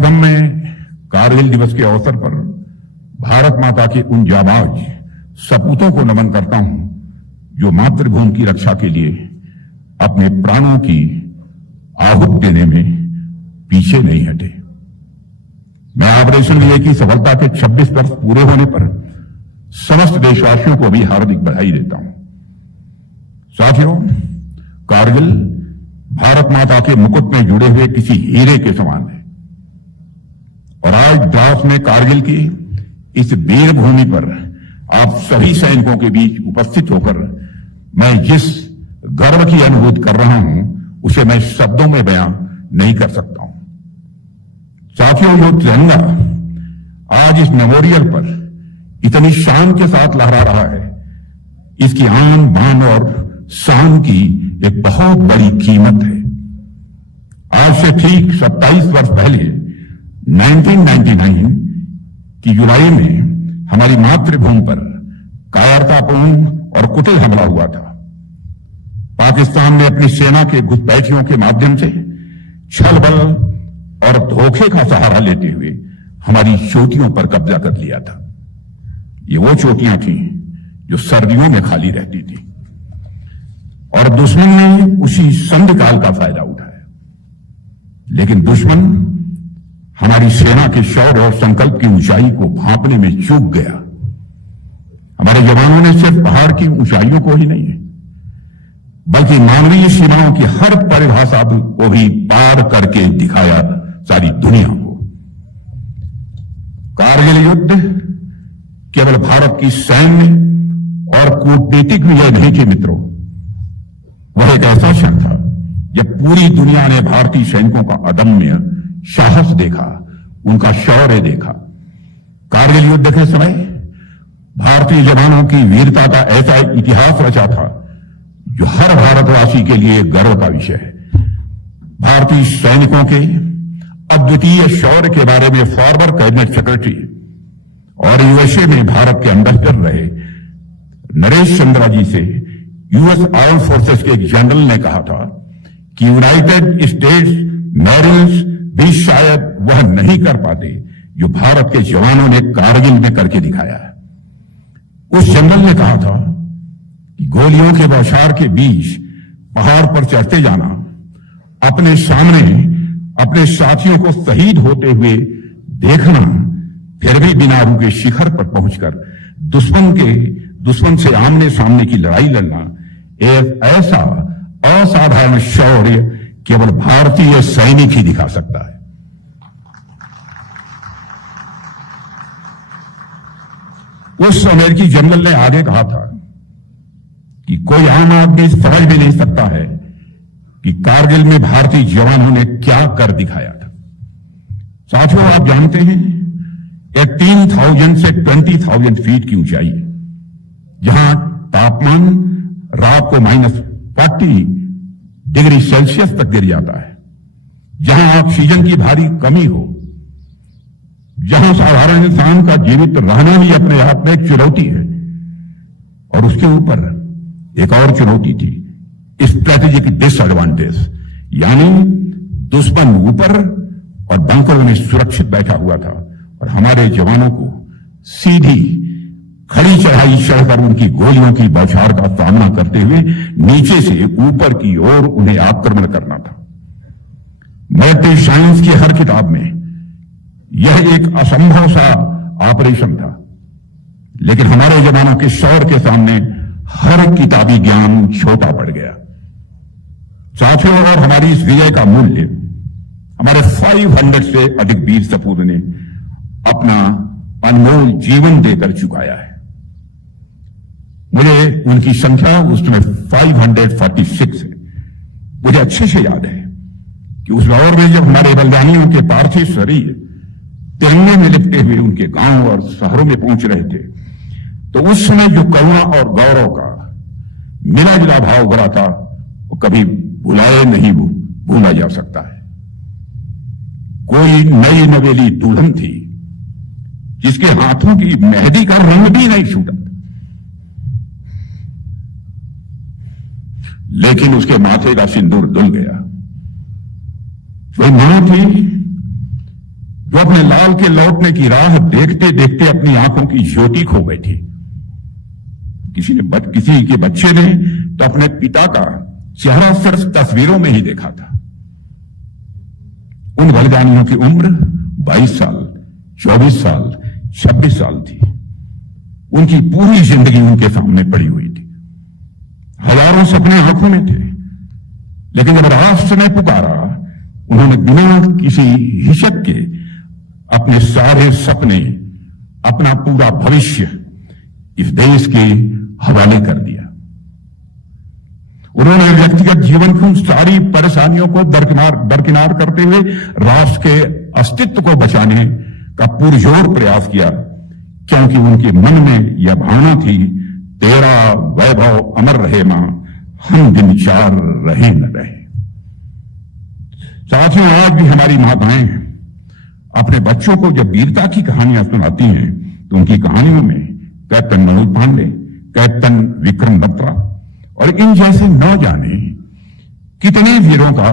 सर्वप्रथम मैं कारगिल दिवस के अवसर पर भारत माता के उन जाबाज सपूतों को नमन करता हूं जो मातृभूमि की रक्षा के लिए अपने प्राणों की आहुति देने में पीछे नहीं हटे। मैं ऑपरेशन लिए की सफलता के 26 वर्ष पूरे होने पर समस्त देशवासियों को भी हार्दिक बधाई देता हूं। साथियों, कारगिल भारत माता के मुकुट में जुड़े हुए किसी हीरे के समान है और आज द्रास में कारगिल की इस वीर भूमि पर आप सभी सैनिकों के बीच उपस्थित होकर मैं जिस गर्व की अनुभूति कर रहा हूं उसे मैं शब्दों में बयां नहीं कर सकता हूं। साथियों, जो तिरंगा आज इस मेमोरियल पर इतनी शान के साथ लहरा रहा है, इसकी आन बान और शान की एक बहुत बड़ी कीमत है। आज से ठीक 27 वर्ष पहले 1999 की जुलाई में हमारी मातृभूमि पर कायरतापूर्ण और कुटिल हमला हुआ था। पाकिस्तान ने अपनी सेना के घुसपैठियों के माध्यम से छल बल और धोखे का सहारा लेते हुए हमारी चोटियों पर कब्जा कर लिया था। ये वो चोटियां थीं जो सर्दियों में खाली रहती थी और दुश्मन ने उसी संधिकाल का फायदा उठाया। लेकिन दुश्मन हमारी सेना के शौर्य और संकल्प की ऊंचाई को भांपने में चूक गया। हमारे जवानों ने सिर्फ पहाड़ की ऊंचाइयों को ही नहीं बल्कि मानवीय सीमाओं की हर परिभाषा को भी पार करके दिखाया सारी दुनिया को। कारगिल युद्ध केवल भारत की सैन्य और कूटनीतिक विजय नहीं थी मित्रों, वह एक ऐसा क्षण था जब पूरी दुनिया ने भारतीय सैनिकों का अदम्य साहस देखा, उनका शौर्य देखा। कारगिल युद्ध के समय भारतीय जवानों की वीरता का ऐसा इतिहास रचा था जो हर भारतवासी के लिए गर्व का विषय है। भारतीय सैनिकों के अद्वितीय शौर्य के बारे में फॉर्मर कैबिनेट सेक्रेटरी और यूएसए में भारत के एम्बेसडर रहे नरेश चंद्रा जी से यूएस आर्म फोर्सेस के एक जनरल ने कहा था कि यूनाइटेड स्टेट्स मैरिन्स भी शायद वह नहीं कर पाते जो भारत के जवानों ने कारगिल में करके दिखाया है। उस जनरल ने कहा था कि गोलियों के बौछार के बीच पहाड़ पर चढ़ते जाना, अपने सामने अपने साथियों को शहीद होते हुए देखना, फिर भी बिना रुके शिखर पर पहुंचकर दुश्मन से आमने सामने की लड़ाई लड़ना, एक ऐसा असाधारण शौर्य केवल भारतीय सैनिक ही दिखा सकता है। उस अमेरिकी जनरल ने आगे कहा था कि कोई आम आदमी समझ भी नहीं सकता है कि कारगिल में भारतीय जवानों ने क्या कर दिखाया था। साथियों, आप जानते हैं 18,000 से 20,000 फीट की ऊंचाई है, जहां तापमान रात को -40 डिग्री सेल्सियस तक गिर जाता है, जहां ऑक्सीजन की भारी कमी हो, जहां साधारण इंसान का जीवित रहना भी अपने आप में एक चुनौती है। और उसके ऊपर एक और चुनौती थी, स्ट्रेटेजिक डिसएडवांटेज, यानी दुश्मन ऊपर और बंकरों में सुरक्षित बैठा हुआ था और हमारे जवानों को सीधी खड़ी चढ़ाई चढ़कर उनकी गोलियों की बौछार का सामना करते हुए नीचे से ऊपर की ओर उन्हें आक्रमण करना था। मिलिट्री साइंस की हर किताब में यह एक असंभव सा ऑपरेशन था, लेकिन हमारे जवानों के शौर्य के सामने हर किताबी ज्ञान छोटा पड़ गया। साथियों, और हमारी इस विजय का मूल्य हमारे 500 से अधिक वीर सपूत ने अपना अनमोल जीवन देकर चुकाया है। मुझे उनकी संख्या उसमें 546 है। मुझे अच्छे से याद है कि उस दौर में जब हमारे बलिदानियों के पार्थिव शरीर तिरंगे में लिपटे हुए उनके गांव और शहरों में पहुंच रहे थे, तो उस समय जो करुणा और गौरव का मिला जुला भाव भरा था, वो कभी भुलाए नहीं भूला जा सकता है। कोई नई नवेली दुल्हन थी जिसके हाथों की मेहंदी का रंग भी नहीं छूटा, लेकिन उसके माथे का सिंदूर धुल गया। वही मां थी ससुराल के लौटने की राह देखते देखते अपनी आंखों की ज्योति खो बैठी। किसी के बच्चे ने तो अपने पिता का चेहरा सिर्फ तस्वीरों में ही देखा था। उन बलिदानियों की उम्र 22 साल, 24 साल, 26 साल थी। उनकी पूरी जिंदगी उनके सामने पड़ी हुई थी। हजारों सपने आंखों में थे, लेकिन जब राष्ट्र ने पुकारा, उन्होंने बिना किसी हिचक के अपने सारे सपने, अपना पूरा भविष्य इस देश के हवाले कर दिया। उन्होंने व्यक्तिगत जीवन की उन सारी परेशानियों को दरकिनार करते हुए राष्ट्र के अस्तित्व को बचाने का पुरजोर प्रयास किया, क्योंकि उनके मन में यह भावना थी, तेरा वैभव अमर रहे मां, हम दिन चार रहे न रहे। साथियों, आज भी हमारी माताएं अपने बच्चों को जब वीरता की कहानियां सुनाती हैं तो उनकी कहानियों में कैप्टन मनोज पांडे, कैप्टन विक्रम बत्रा और इन जैसे न जाने कितने वीरों का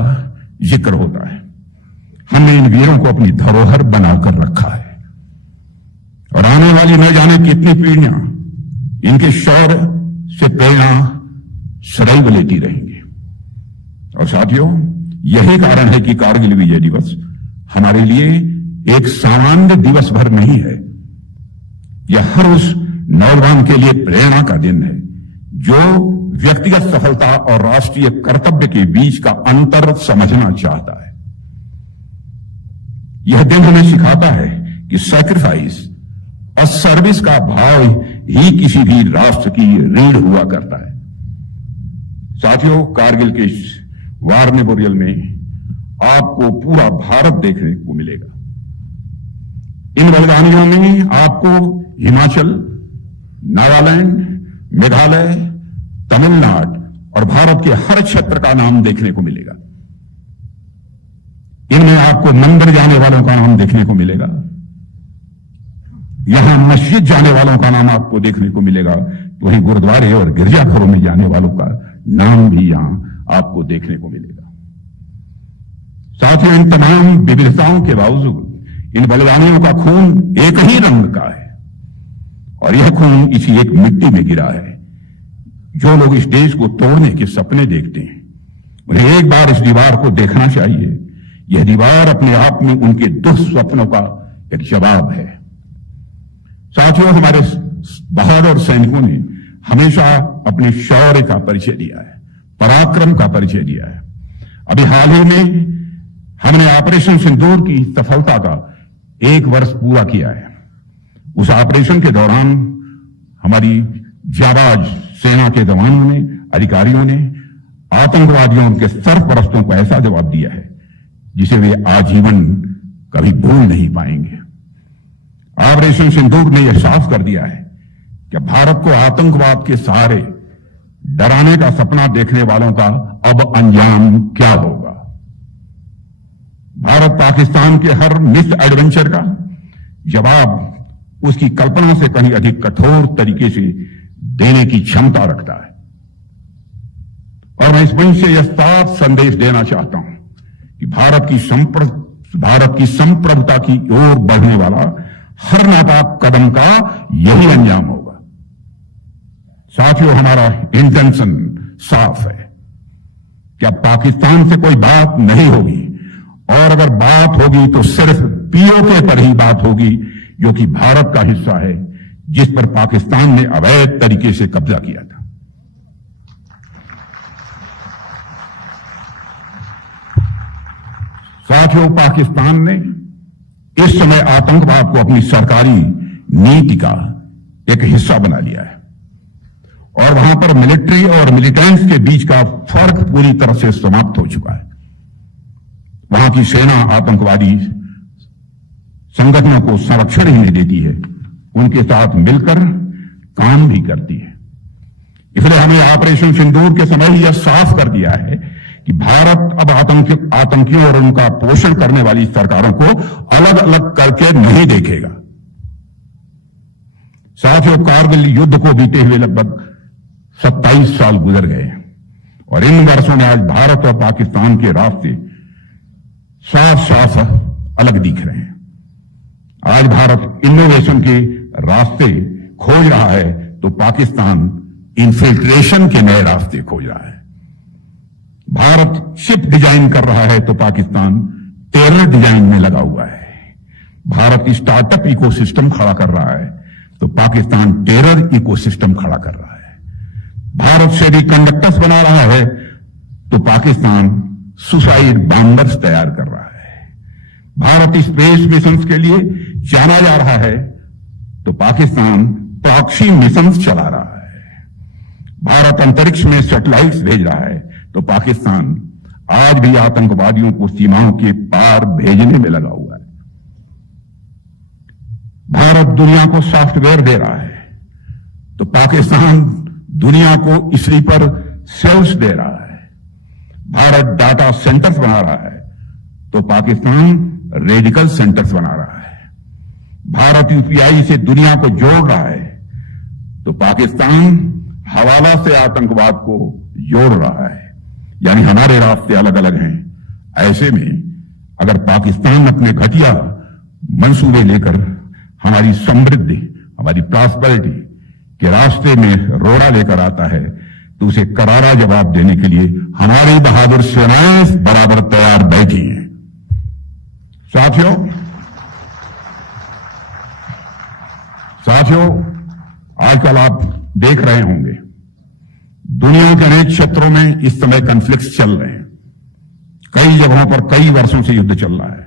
जिक्र होता है। हमने इन वीरों को अपनी धरोहर बनाकर रखा है और आने वाली न जाने कितनी पीढ़ियां इनके शौर्य से प्रेरणा सदैव लेती रहेंगी। और साथियों, यही कारण है कि कारगिल विजय दिवस हमारे लिए एक सामान्य दिवस भर नहीं है। यह हर उस नौजवान के लिए प्रेरणा का दिन है जो व्यक्तिगत सफलता और राष्ट्रीय कर्तव्य के बीच का अंतर समझना चाहता है। यह दिन हमें सिखाता है कि सैक्रिफाइस और सर्विस का भाव ही किसी भी राष्ट्र की रीढ़ हुआ करता है। साथियों, कारगिल के इस वार मेमोरियल में आपको पूरा भारत देखने को मिलेगा। इन बलिदानियों में आपको हिमाचल, नागालैंड, मेघालय, तमिलनाडु और भारत के हर क्षेत्र का नाम देखने को मिलेगा। इनमें आपको मंदिर जाने वालों का नाम देखने को मिलेगा, यहां मस्जिद जाने वालों का नाम आपको देखने को मिलेगा, वहीं गुरुद्वारे और गिरजाघरों में जाने वालों का नाम भी यहां आपको देखने को मिलेगा। साथियों, इन तमाम विविधताओं के बावजूद इन बलिदानियों का खून एक ही रंग का है और यह खून इसी एक मिट्टी में गिरा है। जो लोग इस देश को तोड़ने के सपने देखते हैं, उन्हें एक बार इस दीवार को देखना चाहिए। यह दीवार अपने आप में उनके दुस्वप्नों का एक जवाब है। साथियों, हमारे बहादुर सैनिकों ने हमेशा अपने शौर्य का परिचय दिया है, पराक्रम का परिचय दिया है। अभी हाल ही में हमने ऑपरेशन सिंदूर की सफलता का 1 वर्ष पूरा किया है। उस ऑपरेशन के दौरान हमारी जाबाज सेना के जवानों ने, अधिकारियों ने आतंकवादियों के सरपरस्तों को ऐसा जवाब दिया है जिसे वे आजीवन कभी भूल नहीं पाएंगे। ऑपरेशन सिंदूर ने यह साफ कर दिया है कि भारत को आतंकवाद के सहारे डराने का सपना देखने वालों का अब अंजाम क्या होगा। भारत पाकिस्तान के हर मिस एडवेंचर का जवाब उसकी कल्पना से कहीं अधिक कठोर तरीके से देने की क्षमता रखता है। और मैं इस मंच से यह साफ संदेश देना चाहता हूं कि भारत की संप्रभुता की ओर बढ़ने वाला हर नापाक कदम का यही अंजाम होगा। साथियों, हमारा इंटेंशन साफ है कि अब पाकिस्तान से कोई बात नहीं होगी और अगर बात होगी तो सिर्फ पीओके पर ही बात होगी, जो कि भारत का हिस्सा है, जिस पर पाकिस्तान ने अवैध तरीके से कब्जा किया था। साथियों, पाकिस्तान ने इस समय आतंकवाद को अपनी सरकारी नीति का एक हिस्सा बना लिया है और वहां पर मिलिट्री और मिलिटेंट्स के बीच का फर्क पूरी तरह से समाप्त हो चुका है। वहां की सेना आतंकवादी संगठनों को संरक्षण ही नहीं देती है, उनके साथ मिलकर काम भी करती है। इसलिए हमें ऑपरेशन सिंदूर के समय ही यह साफ कर दिया है कि भारत अब आतंकियों और उनका पोषण करने वाली सरकारों को अलग अलग करके नहीं देखेगा। साथियों, कारगिल युद्ध को बीते हुए लगभग 27 साल गुजर गए और इन वर्षों में आज भारत और पाकिस्तान के रास्ते साफ साफ अलग दिख रहे हैं। आज भारत इनोवेशन के रास्ते खोज रहा है तो पाकिस्तान इन्फिल्ट्रेशन के नए रास्ते खोज रहा है। भारत शिप डिजाइन कर रहा है तो पाकिस्तान टेरर डिजाइन में लगा हुआ है। भारत स्टार्टअप इकोसिस्टम खड़ा कर रहा है तो पाकिस्तान टेरर इकोसिस्टम खड़ा कर रहा है। भारत सेमीकंडक्टर्स बना रहा है तो पाकिस्तान सुसाइड बॉम्बर्स तैयार कर रहा है। भारत स्पेस मिशंस के लिए जाना जा रहा है तो पाकिस्तान प्रॉक्सी मिशंस चला रहा है। भारत अंतरिक्ष में सैटेलाइट्स भेज रहा है तो पाकिस्तान आज भी आतंकवादियों को सीमाओं के पार भेजने में लगा हुआ है। भारत दुनिया को सॉफ्टवेयर दे रहा है तो पाकिस्तान दुनिया को स्लीपर सेल्स दे रहा है। भारत डाटा सेंटर्स बना रहा है तो पाकिस्तान रेडिकल सेंटर्स बना रहा है। भारत यूपीआई से दुनिया को जोड़ रहा है तो पाकिस्तान हवाला से आतंकवाद को जोड़ रहा है। यानी हमारे रास्ते अलग अलग हैं। ऐसे में अगर पाकिस्तान अपने घटिया मंसूबे लेकर हमारी समृद्धि, हमारी प्रॉस्पेरिटी के रास्ते में रोड़ा लेकर आता है तो उसे करारा जवाब देने के लिए हमारी बहादुर सेनाएं बराबर तैयार बैठी हैं। साथियों, आजकल आप देख रहे होंगे दुनिया के अनेक क्षेत्रों में इस समय कॉन्फ्लिक्ट्स चल रहे हैं। कई जगहों पर कई वर्षों से युद्ध चल रहा है।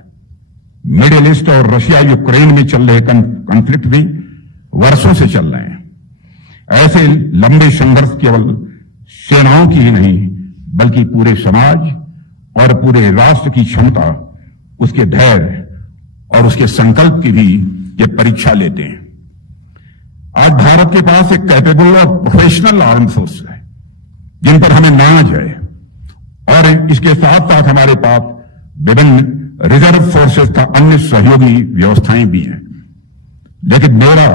मिडिल ईस्ट और रशिया यूक्रेन में चल रहे कॉन्फ्लिक्ट भी वर्षों से चल रहे हैं। ऐसे लंबे संघर्ष केवल सेनाओं की ही नहीं बल्कि पूरे समाज और पूरे राष्ट्र की क्षमता, उसके धैर्य और उसके संकल्प की भी ये परीक्षा लेते हैं। आज भारत के पास एक कैपेबल और प्रोफेशनल आर्म फोर्स है जिन पर हमें नाज है और इसके साथ साथ हमारे पास विभिन्न रिजर्व फोर्सेस का अन्य सहयोगी व्यवस्थाएं भी हैं। लेकिन मेरा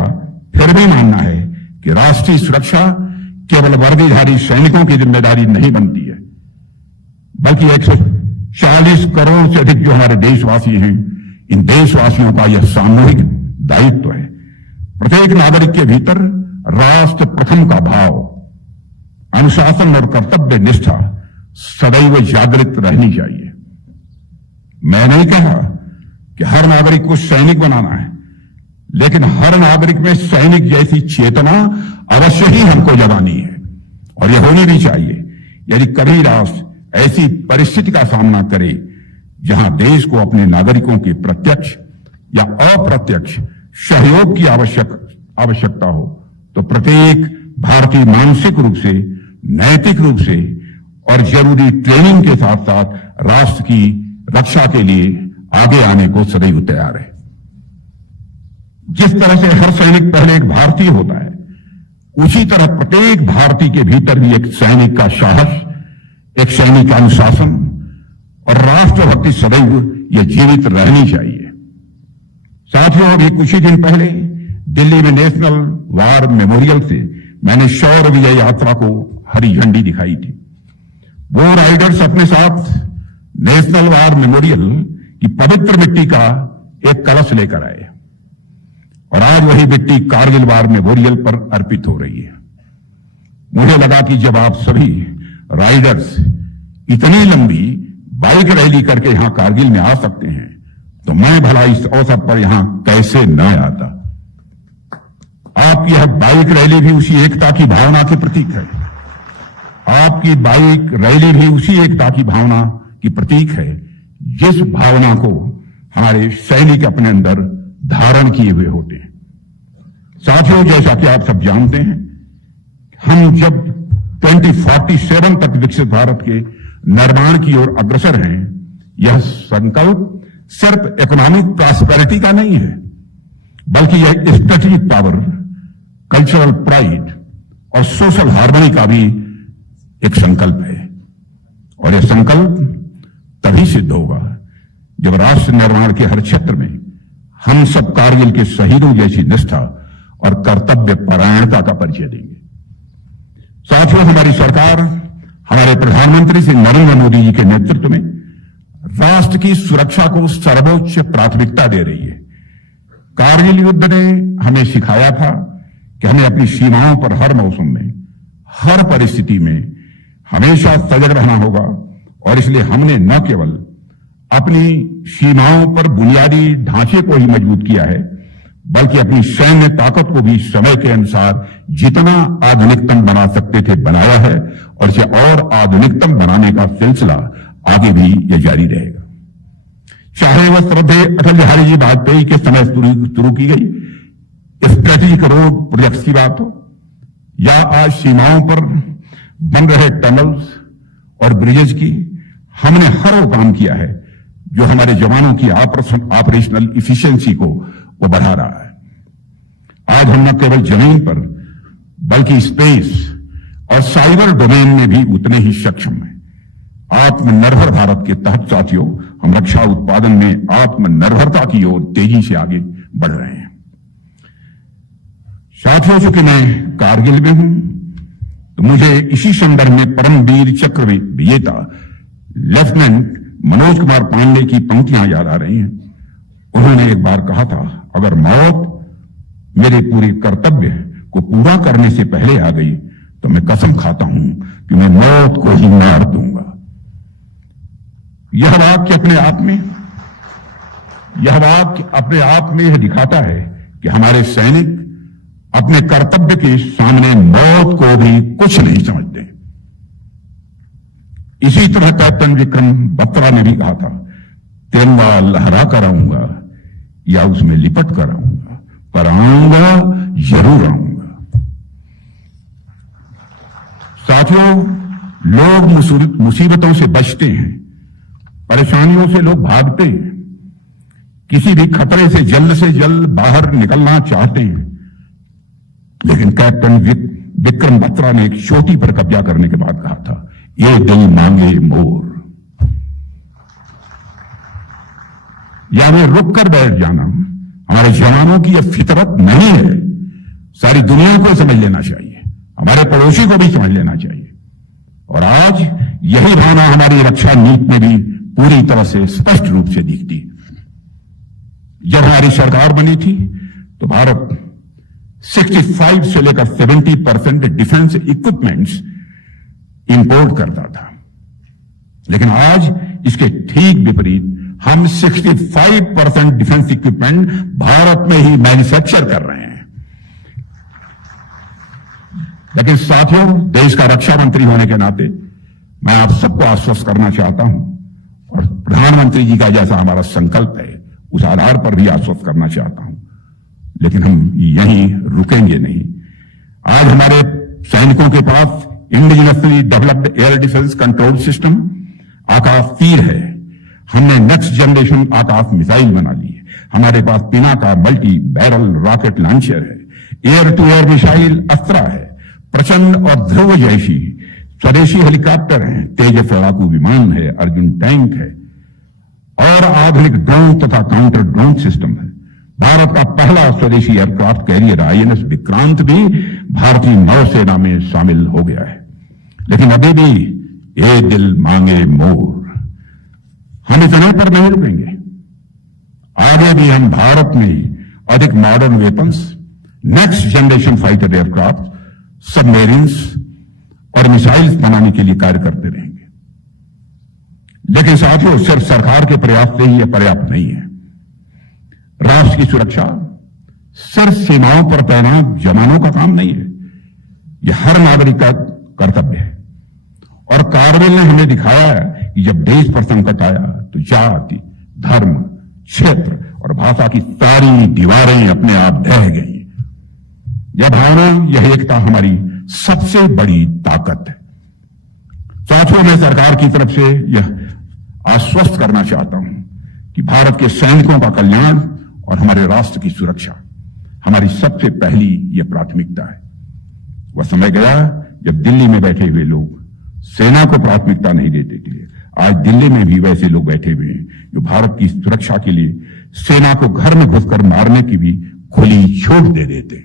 फिर भी मानना है कि राष्ट्रीय सुरक्षा केवल वर्दीधारी सैनिकों की जिम्मेदारी नहीं बनती है बल्कि 140 करोड़ से अधिक जो हमारे देशवासी हैं, इन देशवासियों का यह सामूहिक दायित्व है। प्रत्येक नागरिक के भीतर राष्ट्र प्रथम का भाव, अनुशासन और कर्तव्य निष्ठा सदैव जागृत रहनी चाहिए। मैं नहीं कहा कि हर नागरिक को सैनिक बनाना है, लेकिन हर नागरिक में सैनिक जैसी चेतना अवश्य ही हमको जगानी है और यह होनी भी चाहिए। यदि कभी राष्ट्र ऐसी परिस्थिति का सामना करे जहां देश को अपने नागरिकों के प्रत्यक्ष या अप्रत्यक्ष सहयोग की आवश्यकता हो तो प्रत्येक भारतीय मानसिक रूप से, नैतिक रूप से और जरूरी ट्रेनिंग के साथ साथ राष्ट्र की रक्षा के लिए आगे आने को सदैव तैयार है। जिस तरह से हर सैनिक पहले एक भारतीय होता है, उसी तरह प्रत्येक भारतीय के भीतर भी एक सैनिक का साहस, एक सैनिक का अनुशासन और राष्ट्रभक्ति सदैव यह जीवित रहनी चाहिए। साथियों, अभी कुछ ही दिन पहले दिल्ली में नेशनल वार मेमोरियल से मैंने शौर्य विजय यात्रा को हरी झंडी दिखाई थी। वो राइडर्स अपने साथ नेशनल वार मेमोरियल की पवित्र मिट्टी का एक कलश लेकर आए और आज वही मिट्टी कारगिल वार मेमोरियल पर अर्पित हो रही है। मुझे लगा कि जब आप सभी राइडर्स इतनी लंबी बाइक रैली करके यहां कारगिल में आ सकते हैं तो मैं भला इस अवसर पर यहां कैसे न आता। आपकी यह बाइक रैली भी उसी एकता की भावना के प्रतीक है। आपकी बाइक रैली भी उसी एकता की भावना की प्रतीक है जिस भावना को हमारे सैनिक अपने अंदर धारण किए हुए होते हैं। साथियों, जैसा कि आप सब जानते हैं, हम जब 2047 तक विकसित भारत के निर्माण की ओर अग्रसर हैं, यह संकल्प सिर्फ इकोनॉमिक प्रॉस्पेरिटी का नहीं है बल्कि यह स्ट्रेटेजिक पावर, कल्चरल प्राइड और सोशल हार्मनी का भी एक संकल्प है। और यह संकल्प तभी सिद्ध होगा जब राष्ट्र निर्माण के हर क्षेत्र में हम सब कारगिल के शहीदों जैसी निष्ठा और कर्तव्य परायणता का परिचय देंगे। साथियों, हमारी सरकार हमारे प्रधानमंत्री श्री नरेंद्र मोदी जी के नेतृत्व में राष्ट्र की सुरक्षा को सर्वोच्च प्राथमिकता दे रही है। कारगिल युद्ध ने हमें सिखाया था कि हमें अपनी सीमाओं पर हर मौसम में, हर परिस्थिति में हमेशा सजग रहना होगा। और इसलिए हमने न केवल अपनी सीमाओं पर बुनियादी ढांचे को ही मजबूत किया है, बल्कि अपनी सैन्य ताकत को भी समय के अनुसार जितना आधुनिकतम बना सकते थे बनाया है, और इसे और आधुनिकतम बनाने का सिलसिला आगे भी ये जारी रहेगा। चाहे वह श्रद्धेय अटल बिहारी जी वाजपेयी के समय शुरू की गई स्ट्रेटेजिक रोड प्रोजेक्ट्स की बात हो, या आज सीमाओं पर बन रहे टनल्स और ब्रिजेज की, हमने हर वो काम किया है जो हमारे जवानों की ऑपरेशनल इफिशिएंसी को वो बढ़ा रहा है। आज हम न केवल जमीन पर बल्कि स्पेस और साइबर डोमेन में भी उतने ही सक्षम हैं। आत्मनिर्भर भारत के तहत साथियों, हम रक्षा उत्पादन में आत्मनिर्भरता की ओर तेजी से आगे बढ़ रहे हैं। साथियों, चूंकि मैं कारगिल में हूं, तो मुझे इसी संदर्भ में परमवीर चक्र विजेता लेफ्टिनेंट मनोज कुमार पांडे की पंक्तियां याद आ रही हैं। उन्होंने एक बार कहा था, अगर मौत मेरे पूरे कर्तव्य को पूरा करने से पहले आ गई तो मैं कसम खाता हूं कि मैं मौत को ही मार दूंगा। यह वाक्य अपने आप में यह दिखाता है कि हमारे सैनिक अपने कर्तव्य के सामने मौत को भी कुछ नहीं समझते। इसी तरह कैप्टन विक्रम बत्रा ने भी कहा था, तिरंगा लहरा कर आऊंगा या उसमें लिपट कर आऊंगा, पर आऊंगा, जरूर आऊंगा। साथियों, लोग मुसीबतों से बचते हैं, परेशानियों से लोग भागते हैं, किसी भी खतरे से जल्द बाहर निकलना चाहते हैं, लेकिन कैप्टन विक्रम बत्रा ने एक चोटी पर कब्जा करने के बाद कहा था, ये दिल मांगे मोर। या वे रुक कर बैठ जाना हमारे जवानों की यह फितरत नहीं है। सारी दुनिया को समझ लेना चाहिए, हमारे पड़ोसी को भी समझ लेना चाहिए। और आज यही भावना हमारी रक्षा नीति में भी पूरी तरह से स्पष्ट रूप से दिखती है। जब हमारी सरकार बनी थी तो भारत 65 से लेकर 70% डिफेंस इक्विपमेंट्स इंपोर्ट करता था, लेकिन आज इसके ठीक विपरीत हम 65% डिफेंस इक्विपमेंट भारत में ही मैन्युफैक्चर कर रहे हैं। लेकिन साथियों, देश का रक्षा मंत्री होने के नाते मैं आप सबको आश्वस्त करना चाहता हूं, और प्रधानमंत्री जी का जैसा हमारा संकल्प है उस आधार पर भी आश्वस्त करना चाहता हूं, लेकिन हम यहीं रुकेंगे नहीं। आज हमारे सैनिकों के पास indigenously developed air defence control system Akashteer है। हमने नेक्स्ट जनरेशन आकाश मिसाइल बना ली है। हमारे पास Pinaka multi barrel rocket launcher है। Air to air missile Astra है। प्रचंड और ध्रुव जैसी स्वदेशी हेलीकॉप्टर हैं। तेजस लड़ाकू विमान है। अर्जुन टैंक है और आधुनिक ड्रोन तथा काउंटर ड्रोन सिस्टम है। भारत का पहला स्वदेशी एयरक्राफ्ट कैरियर INS विक्रांत भी भारतीय नौसेना में शामिल हो गया है। लेकिन अभी भी ये दिल मांगे मोर। हम इतने पर नहीं रुकेंगे। आगे भी हम भारत में ही अधिक modern weapons, next generation fighter aircraft, submarines और मिसाइल्स बनाने के लिए कार्य करते रहेंगे। लेकिन साथियों, सिर्फ सरकार के प्रयास से ही यह पर्याप्त नहीं है। राष्ट्र की सुरक्षा सिर्फ सीमाओं पर तैनात जवानों का काम नहीं है, यह हर नागरिक का कर्तव्य है। और कारगिल ने हमें दिखाया है कि जब देश पर संकट आया तो जाति, धर्म, क्षेत्र और भाषा की सारी दीवारें अपने आप ढह गई। यह भावना, यह एकता हमारी सबसे बड़ी ताकत है। साथियों, मैं सरकार की तरफ से यह आश्वस्त करना चाहता हूं कि भारत के सैनिकों का कल्याण और हमारे राष्ट्र की सुरक्षा हमारी सबसे पहली यह प्राथमिकता है। वह समय गया जब दिल्ली में बैठे हुए लोग सेना को प्राथमिकता नहीं देते थे। आज दिल्ली में भी वैसे लोग बैठे हुए हैं जो भारत की सुरक्षा के लिए सेना को घर में घुसकर मारने की भी खुली छूट दे देते।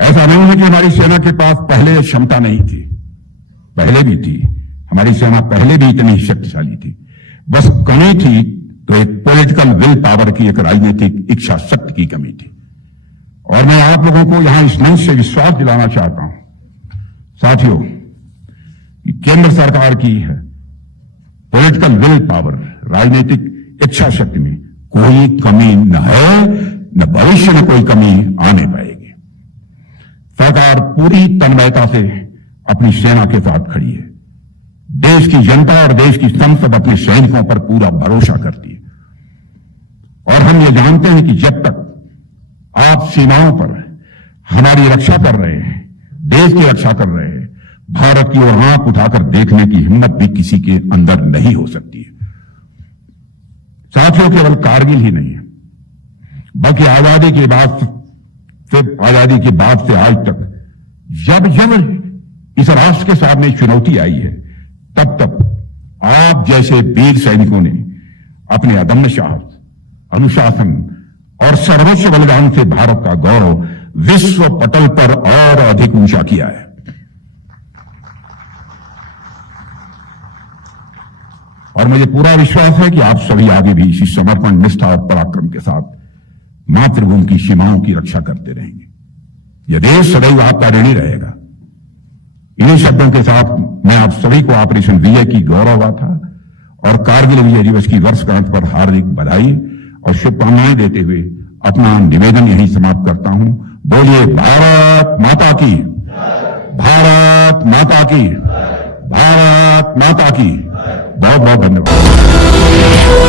ऐसा नहीं है कि हमारी सेना के पास पहले क्षमता नहीं थी, पहले भी थी। हमारी सेना पहले भी इतनी शक्तिशाली थी। बस कमी थी तो एक पॉलिटिकल विल पावर की, एक राजनीतिक इच्छा शक्ति की कमी थी। और मैं आप लोगों को यहां इस मंच से विश्वास दिलाना चाहता हूं साथियों कि केंद्र सरकार की पॉलिटिकल विल पावर, राजनीतिक इच्छा शक्ति में कोई कमी न है, न भविष्य में कोई कमी आने पाएगी। सरकार पूरी तन्मयता से अपनी सेना के साथ खड़ी है। देश की जनता और देश की संसद अपने सैनिकों पर पूरा भरोसा करती है। और हम ये जानते हैं कि जब तक आप सीमाओं पर हमारी रक्षा कर रहे हैं, देश की रक्षा कर रहे हैं, भारत की ओर आंख उठाकर देखने की हिम्मत भी किसी के अंदर नहीं हो सकती है। साथियों, केवल कारगिल ही नहीं है, बल्कि आजादी के बाद से आज तक जब जब इस राष्ट्र के सामने चुनौती आई है, तब तब आप जैसे वीर सैनिकों ने अपने अदम्य साहस, अनुशासन और सर्वोच्च बलिदान से भारत का गौरव विश्व पटल पर और अधिक ऊंचा किया है। और मुझे पूरा विश्वास है कि आप सभी आगे भी इसी समर्पण, निष्ठा और पराक्रम के साथ मातृभूमि की सीमाओं की रक्षा करते रहेंगे। यह देश सदैव आपका ऋणी रहेगा। इन्हीं शब्दों के साथ मैं आप सभी को ऑपरेशन विजय की गौरव गाथा और कारगिल विजय दिवस की वर्षगांठ पर हार्दिक बधाई और शुभकामनाएं देते हुए अपना निवेदन यहीं समाप्त करता हूं। बोलिए भारत माता की, भारत माता की, भारत माता की। बहुत बहुत धन्यवाद।